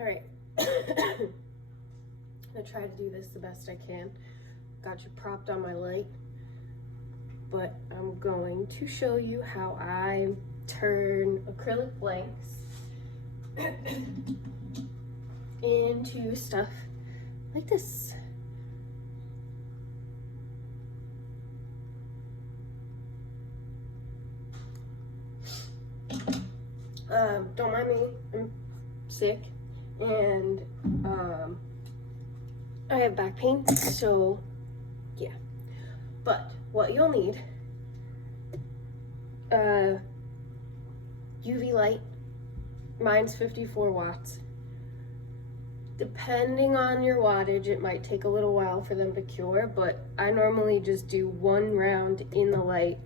All right. I'm gonna try to do this the best I can. Got you propped on my light, but I'm going to show you how I turn acrylic blanks into stuff like this. Don't mind me, I'm sick, and I have back pain, so yeah. But what you'll need, UV light, mine's 54 watts. Depending on your wattage, it might take a little while for them to cure, but I normally just do one round in the light,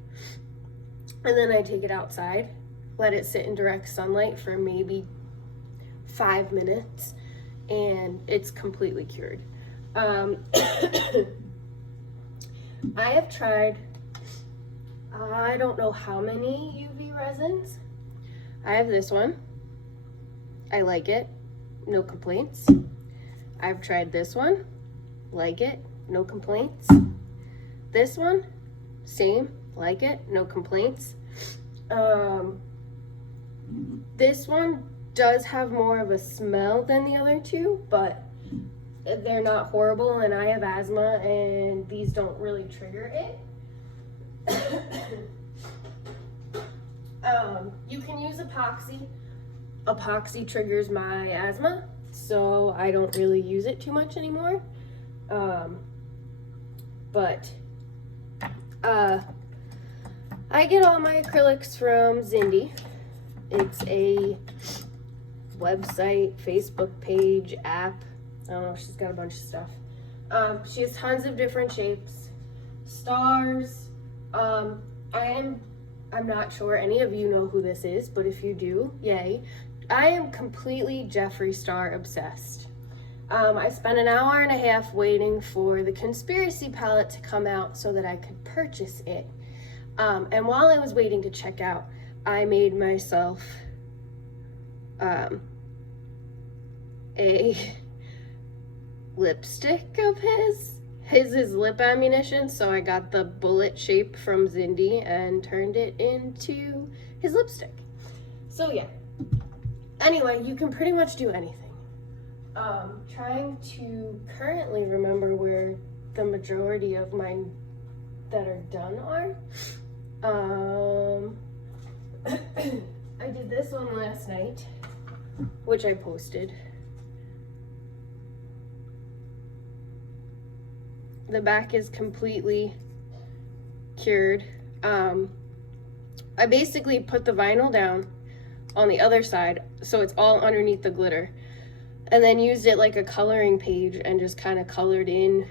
and then I take it outside, let it sit in direct sunlight for maybe 5 minutes, and it's completely cured. I have tried, I don't know how many UV resins. I have this one. I like it, no complaints. I've tried this one, like it, no complaints. This one, same, like it, no complaints. This one does have more of a smell than the other two, but they're not horrible, and I have asthma and these don't really trigger it. You can use epoxy. Epoxy triggers my asthma, so I don't really use it too much anymore. But I get all my acrylics from Zindy. It's a website, Facebook page, app. I don't know, she's got a bunch of stuff. She has tons of different shapes, stars. I'm not sure any of you know who this is, but if you do, yay. I am completely Jeffree Star obsessed. I spent an hour and a half waiting for the Conspiracy palette to come out so that I could purchase it. And while I was waiting to check out, I made myself a lipstick of his. His is lip ammunition, so I got the bullet shape from Zindy and turned it into his lipstick. So yeah. Anyway, you can pretty much do anything. Trying to currently remember where the majority of mine that are done are. I did this one last night, which I posted. The back is completely cured. I basically put the vinyl down on the other side, so it's all underneath the glitter, and then used it like a coloring page and just kind of colored in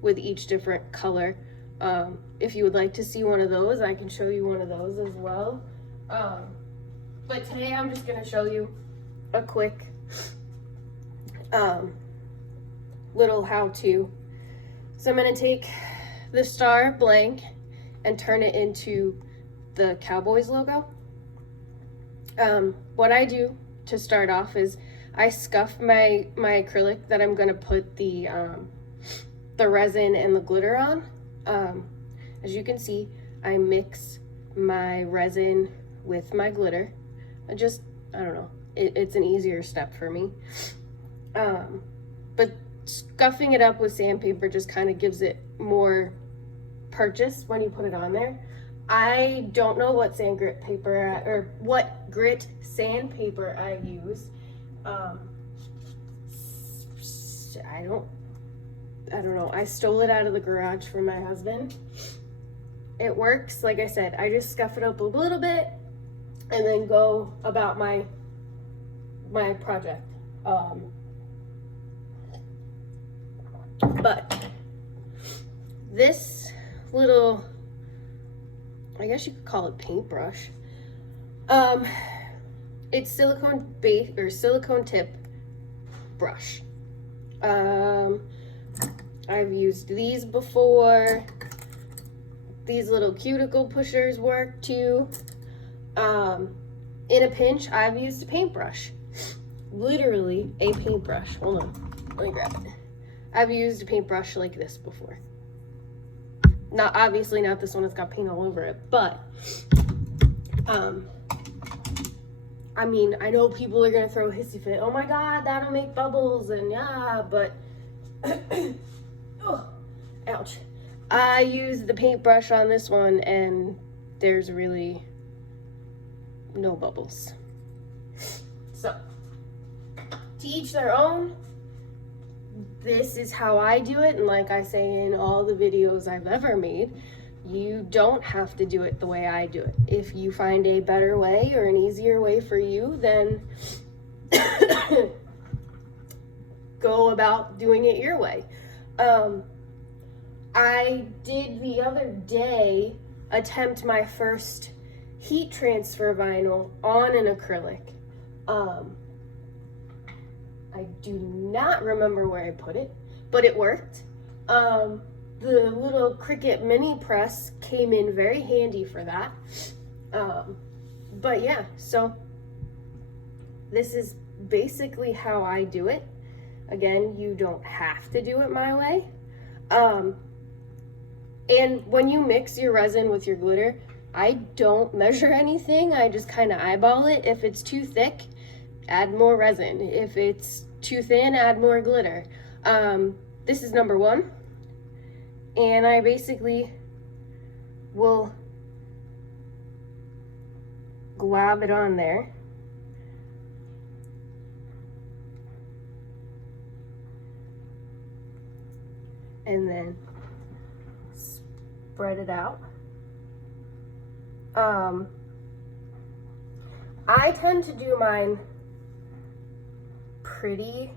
with each different color. If you would like to see one of those, I can show you one of those as well. But today I'm just gonna show you a quick little how-to. So I'm gonna take the star blank and turn it into the Cowboys logo. What I do to start off is I scuff my acrylic that I'm gonna put the resin and the glitter on. As you can see, I mix my resin with my glitter. I don't know, it's an easier step for me. But scuffing it up with sandpaper just kind of gives it more purchase when you put it on there. I don't know what grit sandpaper I use. I don't know. I stole it out of the garage from my husband. It works. Like I said, I just scuff it up a little bit and then go about my project. But this little, I guess you could call it paintbrush. It's silicone base or silicone tip brush. I've used these before. These little cuticle pushers work too. In a pinch, I've used a paintbrush. literally a paintbrush. Hold on, let me grab it. I've used a paintbrush like this before. Not obviously not this one that's got paint all over it, but I mean, I know people are gonna throw a hissy fit. Oh my God, that'll make bubbles and yeah, but oh, ouch. I used the paintbrush on this one and there's really no bubbles. So, to each their own. This is how I do it, and like I say in all the videos I've ever made, you don't have to do it the way I do it. If you find a better way or an easier way for you, then go about doing it your way. I did the other day attempt my first heat transfer vinyl on an acrylic. I do not remember where I put it, but it worked. The little Cricut mini press came in very handy for that. But yeah, so this is basically how I do it. Again, you don't have to do it my way. And when you mix your resin with your glitter, I don't measure anything. I just kind of eyeball it. If it's too thick, add more resin. If it's too thin, add more glitter. This is number 1. And I basically will glob it on there. And then spread it out. I tend to do mine pretty,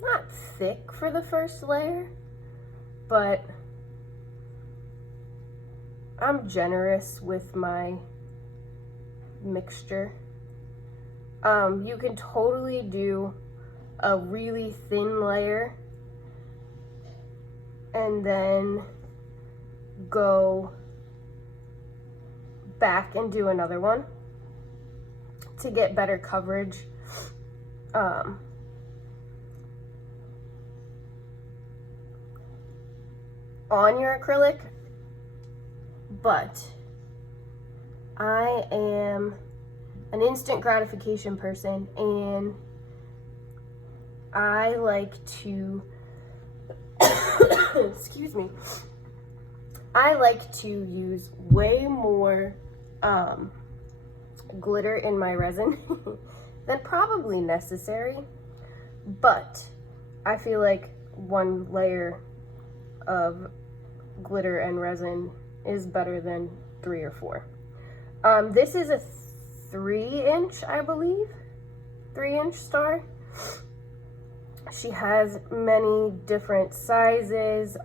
not thick for the first layer, but I'm generous with my mixture. You can totally do a really thin layer and then go back and do another one to get better coverage. On your acrylic, but I am an instant gratification person and I like to excuse me, I like to use way more glitter in my resin than probably necessary, but I feel like one layer of glitter and resin is better than 3 or 4. This is a 3-inch, I believe, 3-inch star. She has many different sizes.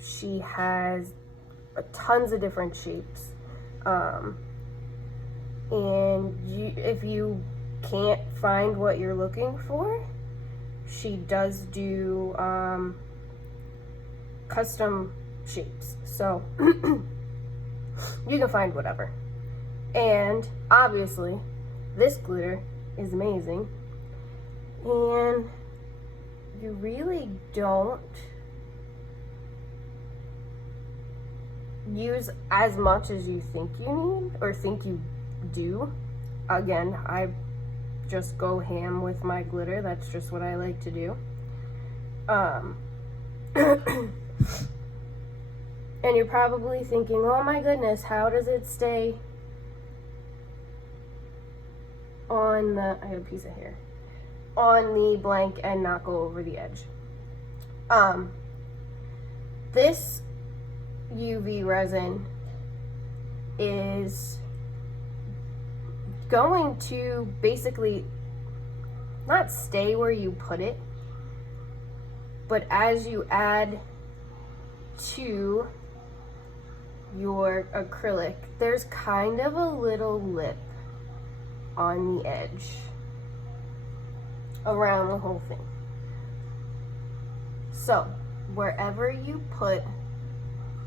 She has tons of different shapes. And if you can't find what you're looking for, she does do custom shapes. So you can find whatever. And obviously, this glitter is amazing. And you really don't use as much as you think you need or think you do. Again, I just go ham with my glitter. That's just what I like to do. And you're probably thinking, oh my goodness, how does it stay on the, I have a piece of hair, on the blank and not go over the edge? This UV resin is going to basically not stay where you put it, but as you add to your acrylic, there's kind of a little lip on the edge around the whole thing. So wherever you put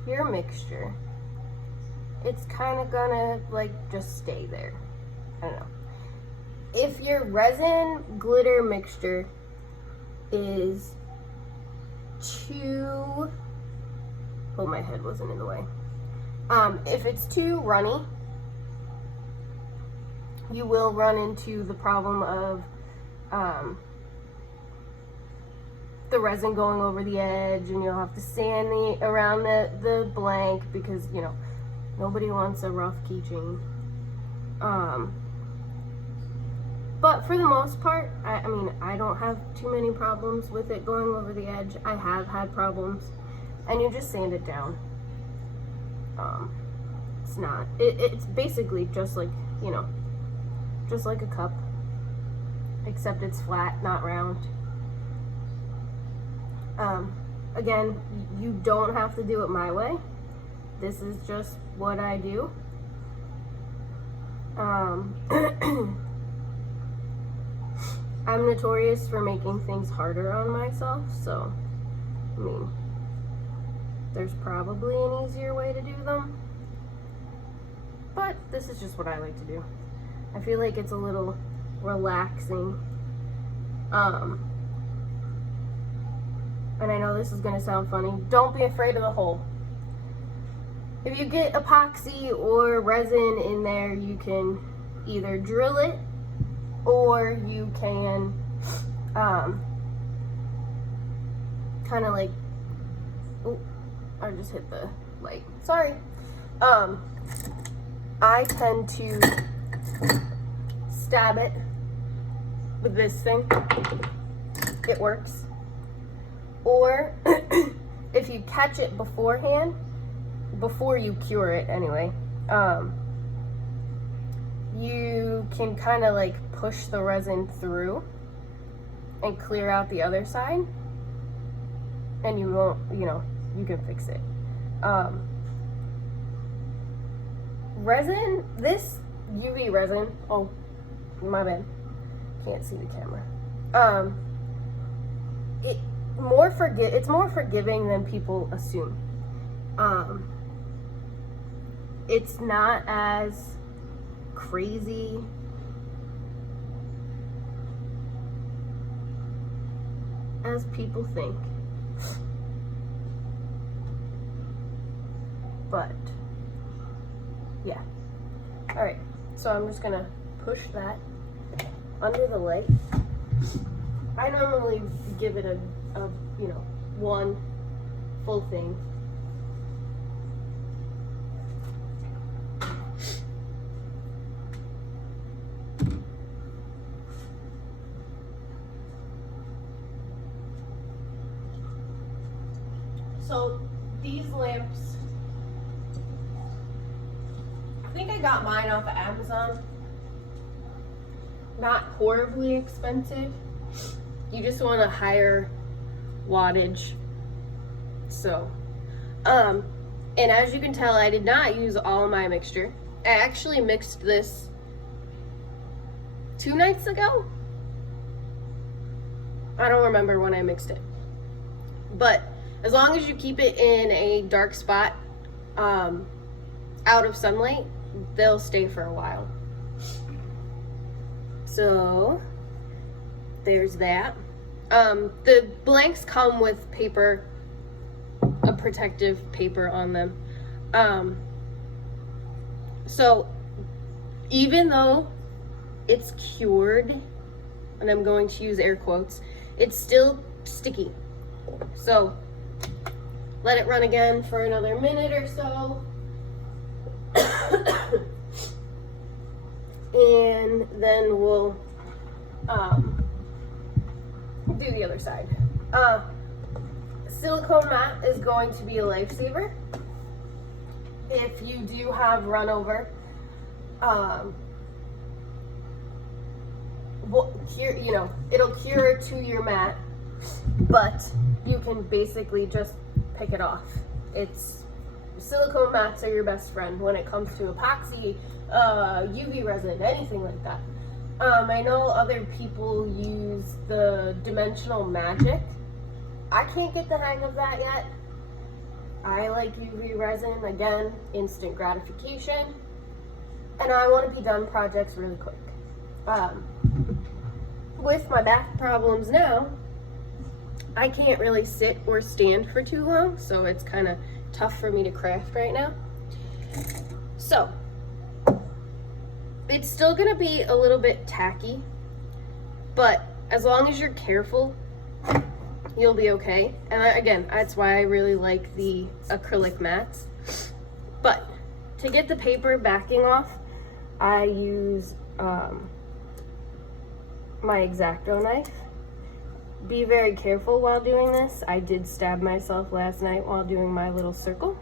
your mixture, it's kind of gonna like just stay there. I don't know. if your resin glitter mixture is too, oh, my head wasn't in the way. If it's too runny, you will run into the problem of the resin going over the edge, and you'll have to sand around the blank, because, you know, nobody wants a rough keychain. But for the most part, I mean, I don't have too many problems with it going over the edge. I have had problems, and you just sand it down. It's basically just like, you know, just like a cup, except it's flat, not round. Again, you don't have to do it my way. This is just what I do. I'm notorious for making things harder on myself, so, I mean, there's probably an easier way to do them, but this is just what I like to do. I feel like it's a little relaxing. And I know this is gonna sound funny. Don't be afraid of the hole. If you get epoxy or resin in there, you can either drill it, or you can kind of like, oh, I just hit the light. Sorry. I tend to stab it with this thing. It works. Or if you catch it beforehand, before you cure it anyway, you can kind of like push the resin through and clear out the other side, and you won't, you know, you can fix it. Resin, this UV resin, oh, my bad, can't see the camera. It's more forgiving than people assume. It's not as crazy as people think, but yeah. All right, so I'm just gonna push that under the light. I normally give it a you know, one full thing. So these lamps, I think I got mine off of Amazon. Not horribly expensive. You just want a higher wattage. So, and as you can tell, I did not use all my mixture. I actually mixed this 2 nights ago. I don't remember when I mixed it. But as long as you keep it in a dark spot, out of sunlight, they'll stay for a while. So there's that. The blanks come with paper, a protective paper on them. So even though it's cured, and I'm going to use air quotes, it's still sticky. So let it run again for another minute or so. And then we'll do the other side. Silicone mat is going to be a lifesaver. If you do have run over, you know, it'll cure to your mat, but you can basically just pick it off. Silicone mats are your best friend when it comes to epoxy, UV resin, anything like that. I know other people use the Dimensional Magic. I can't get the hang of that yet. I like UV resin, again, instant gratification. And I want to be done projects really quick. With my back problems now, I can't really sit or stand for too long, so it's kind of tough for me to craft right now. So it's still gonna be a little bit tacky, but as long as you're careful, you'll be okay. And again, that's why I really like the acrylic mats. But to get the paper backing off, I use my X-Acto knife. Be very careful while doing this. I did stab myself last night while doing my little circle.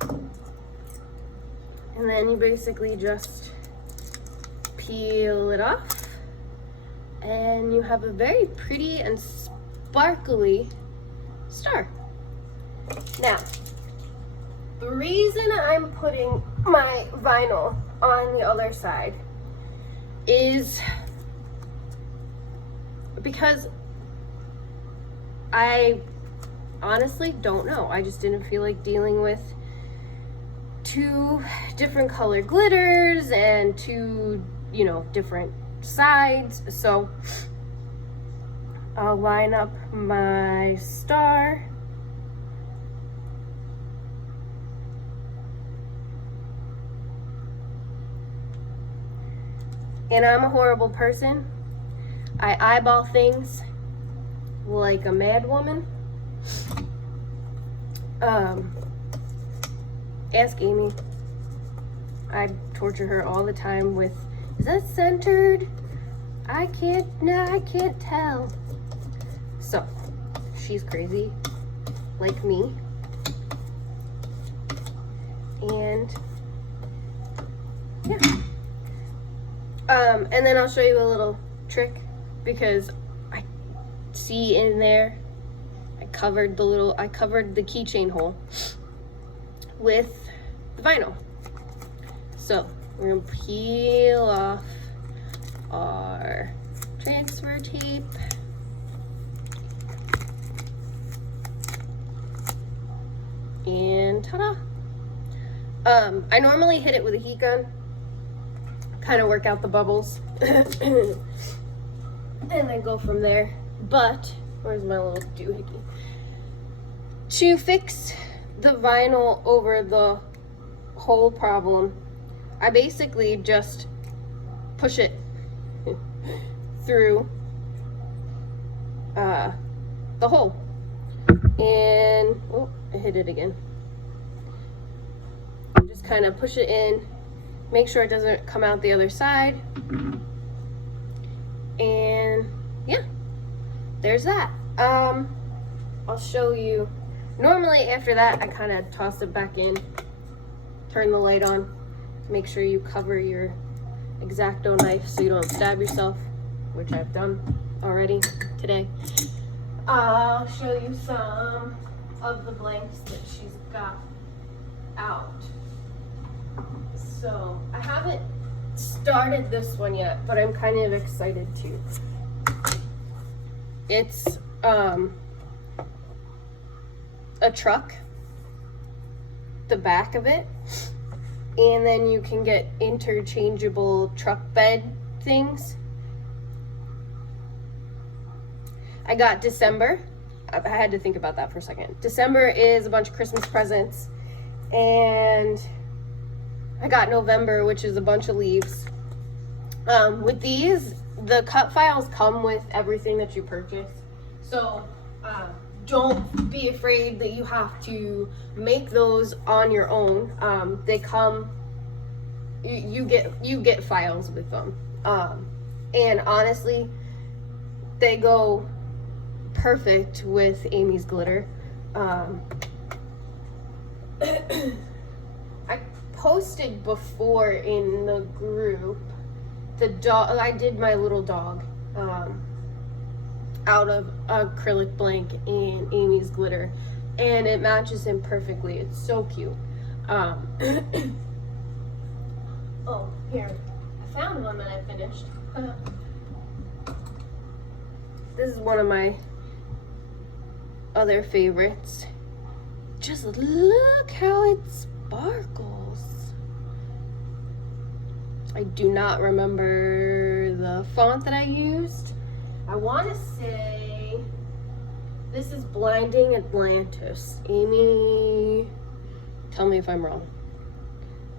And then you basically just peel it off, and you have a very pretty and sparkly star. Now, the reason I'm putting my vinyl on the other side is because I honestly don't know. I just didn't feel like dealing with two different color glitters and two, different sides. So I'll line up my star. And I'm a horrible person. I eyeball things like a mad woman. Ask Amy. I torture her all the time with, is that centered? I can't tell. So, she's crazy, like me. And, yeah. And then I'll show you a little trick, because I see in there, I covered the keychain hole with the vinyl. So we're gonna peel off our transfer tape. And ta-da! I normally hit it with a heat gun, kind of work out the bubbles, and then go from there. But where's my little doohickey? To fix the vinyl over the hole problem, I basically just push it through the hole, and oh, I hit it again. Just kind of push it in, make sure it doesn't come out the other side, and yeah, there's that. I'll show you. Normally after that, I kind of toss it back in, turn the light on, make sure you cover your X-Acto knife so you don't stab yourself, which I've done already today. I'll show you some of the blanks that she's got out. So I haven't started this one yet, but I'm kind of excited to. It's a truck, the back of it, and then you can get interchangeable truck bed things. I got December. I had to think about that for a second. December is a bunch of Christmas presents, and I got November, which is a bunch of leaves. With these, the cut files come with everything that you purchase, so don't be afraid that you have to make those on your own. They come, you get files with them, and honestly, they go perfect with Amy's glitter. I posted before in the group the dog. I did my little dog out of acrylic blank and Amy's glitter, and it matches him perfectly. It's so cute. Oh, here, I found one that I finished. This is one of my other favorites. Just look how it sparkles. I do not remember the font that I used. I want to say this is Blinding Atlantis. Amy, tell me if I'm wrong.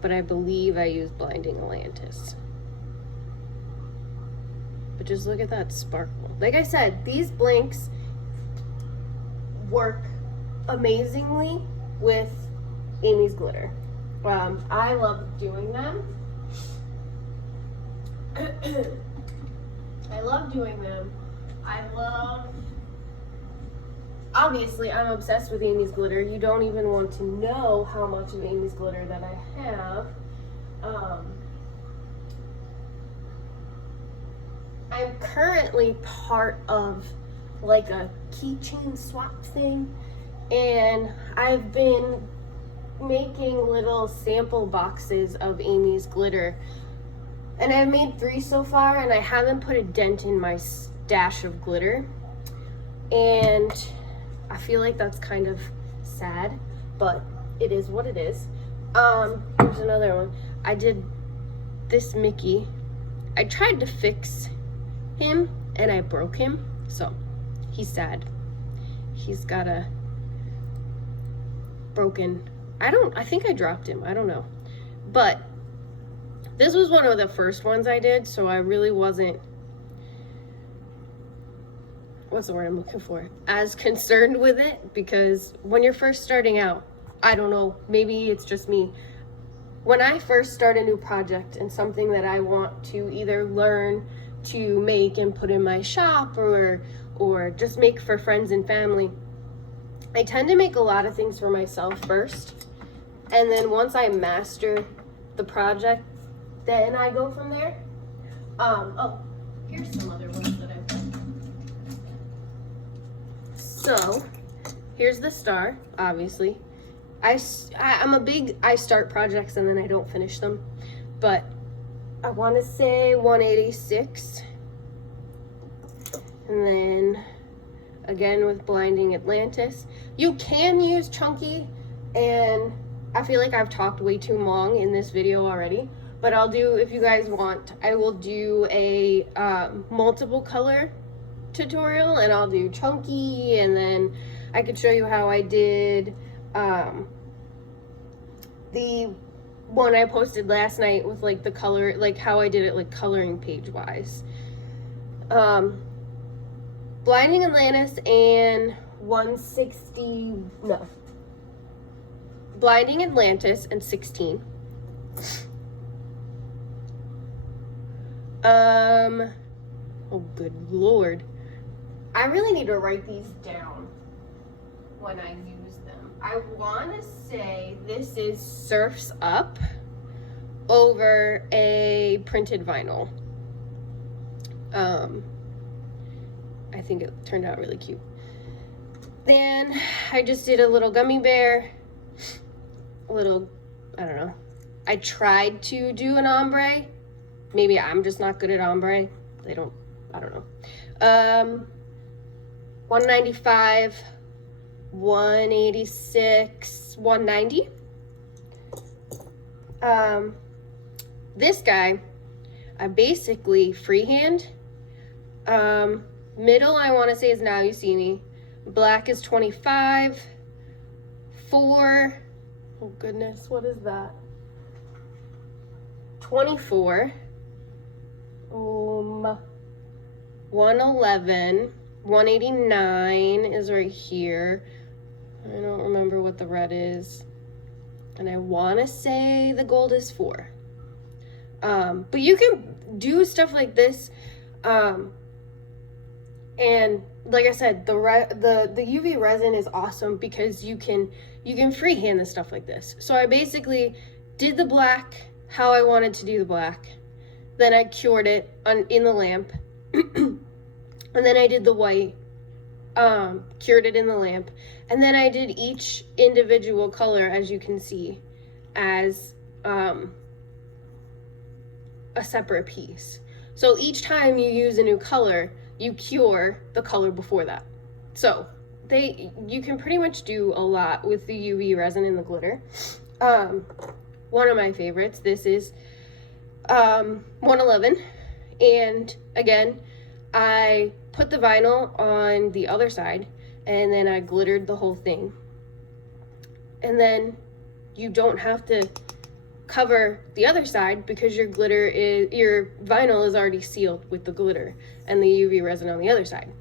But I believe I used Blinding Atlantis. But just look at that sparkle. Like I said, these blanks work amazingly with Amy's glitter. I love doing them. I love doing them. Obviously, I'm obsessed with Amy's glitter. You don't even want to know how much of Amy's glitter that I have. I'm currently part of like a keychain swap thing, and I've been making little sample boxes of Amy's glitter, and I've made 3 so far, and I haven't put a dent in my stash of glitter, and I feel like that's kind of sad, but it is what it is. Here's another one. I did this Mickey. I tried to fix him and I broke him, so he's sad. He's got a broken, I think I dropped him, I don't know. But this was one of the first ones I did, so I really wasn't, what's the word I'm looking for, as concerned with it, because when you're first starting out, I don't know, maybe it's just me. When I first start a new project and something that I want to either learn to make and put in my shop or just make for friends and family, I tend to make a lot of things for myself first, and then once I master the project, then I go from there. Oh, here's some other ones that I've done. So here's the star. Obviously I'm a big, I start projects and then I don't finish them, but I want to say 186, and then again with Blinding Atlantis. You can use chunky, and I feel like I've talked way too long in this video already, but I'll do, if you guys want, I will do a multiple color tutorial, and I'll do chunky, and then I could show you how I did the one I posted last night with like the color, like how I did it like coloring page wise. Blinding Atlantis and 160, no. Blinding Atlantis and 16. Oh good Lord. I really need to write these down when I use them. I want to say this is Surf's Up over a printed vinyl. I think it turned out really cute. Then I just did a little gummy bear, a little, I don't know. I tried to do an ombre. Maybe I'm just not good at ombre. I don't know. 195, 186, 190. This guy, I basically freehand. Middle, I want to say, is Now You See Me. Black is 25. 4. Oh goodness, what is that? 24. 111. 189 is right here. I don't remember what the red is. And I want to say the gold is 4. But you can do stuff like this. And like I said, the UV resin is awesome because you can freehand the stuff like this. So I basically did the black how I wanted to do the black. Then I cured it in the lamp. And then I did the white, cured it in the lamp. And then I did each individual color, as you can see, as a separate piece. So each time you use a new color, you cure the color before that. So you can pretty much do a lot with the UV resin and the glitter. One of my favorites, this is 111, and again, I put the vinyl on the other side, and then I glittered the whole thing. And then you don't have to cover the other side because your vinyl is already sealed with the glitter and the UV resin on the other side.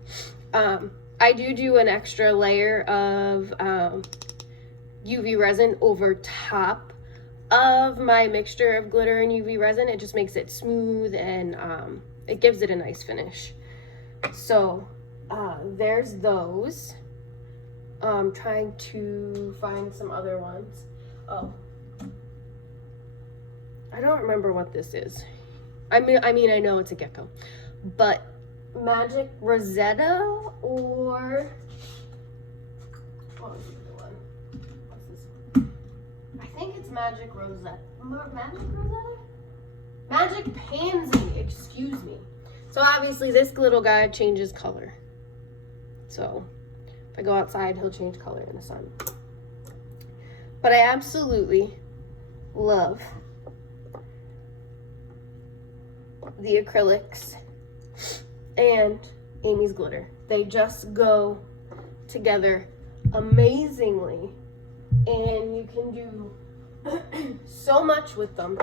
I do an extra layer of UV resin over top of my mixture of glitter and UV resin. It just makes it smooth, and it gives it a nice finish. So there's those. I'm trying to find some other ones. Oh, I don't remember what this is. I mean I know it's a gecko, but Magic Rosetta, or what was the other one? What's this one? I think it's Magic Rosetta. Magic Rosetta? Magic Pansy, excuse me. So obviously this little guy changes color. So if I go outside, he'll change color in the sun. But I absolutely love the acrylics and Amy's glitter. They just go together amazingly, and you can do so much with them.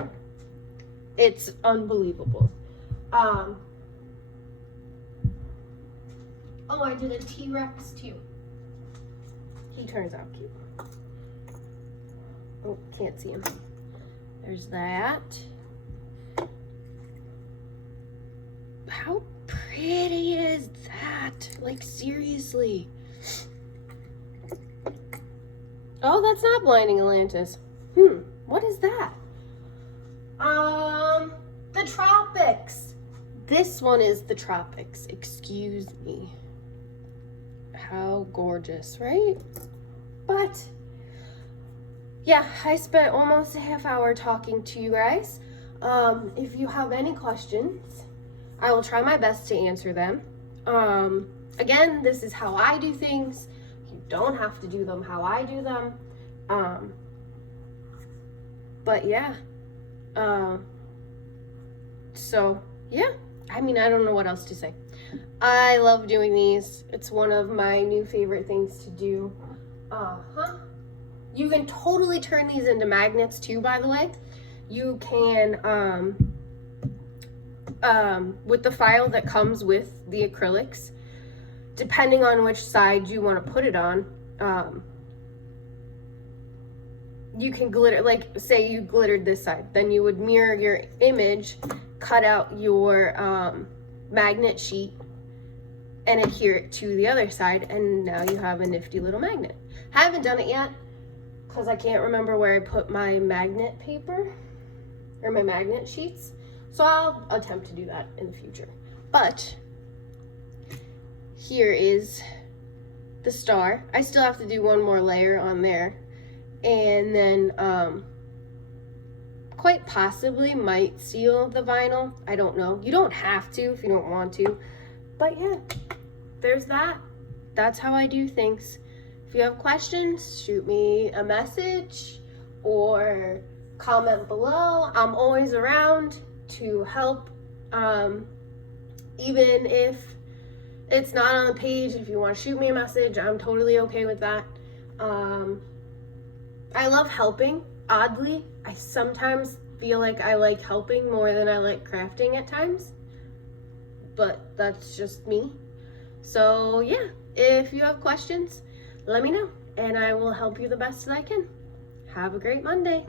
It's unbelievable. Oh, I did a T-Rex too. He turns out cute. Oh, can't see him. There's that. How pretty is that? Like, seriously. Oh, that's not Blinding Atlantis. What is that? The Tropics. This one is the Tropics. Excuse me. How gorgeous, right? But yeah, I spent almost a half hour talking to you guys. If you have any questions, I will try my best to answer them. Again, this is how I do things. You don't have to do them how I do them. But yeah. So yeah, I mean, I don't know what else to say. I love doing these. It's one of my new favorite things to do. You can totally turn these into magnets too, by the way. You can, with the file that comes with the acrylics, depending on which side you want to put it on, you can glitter, like say you glittered this side, then you would mirror your image, cut out your magnet sheet, and adhere it to the other side, and now you have a nifty little magnet. Haven't done it yet because I can't remember where I put my magnet paper or my magnet sheets, so I'll attempt to do that in the future. But here is the star. I still have to do one more layer on there, and then quite possibly might seal the vinyl. I don't know. You don't have to if you don't want to. But yeah, there's that. That's how I do things. If you have questions, shoot me a message or comment below. I'm always around to help. Even if it's not on the page, if you want to shoot me a message, I'm totally okay with that. I love helping. Oddly, I sometimes feel like I like helping more than I like crafting at times, but that's just me. So yeah, if you have questions, let me know and I will help you the best that I can. Have a great Monday.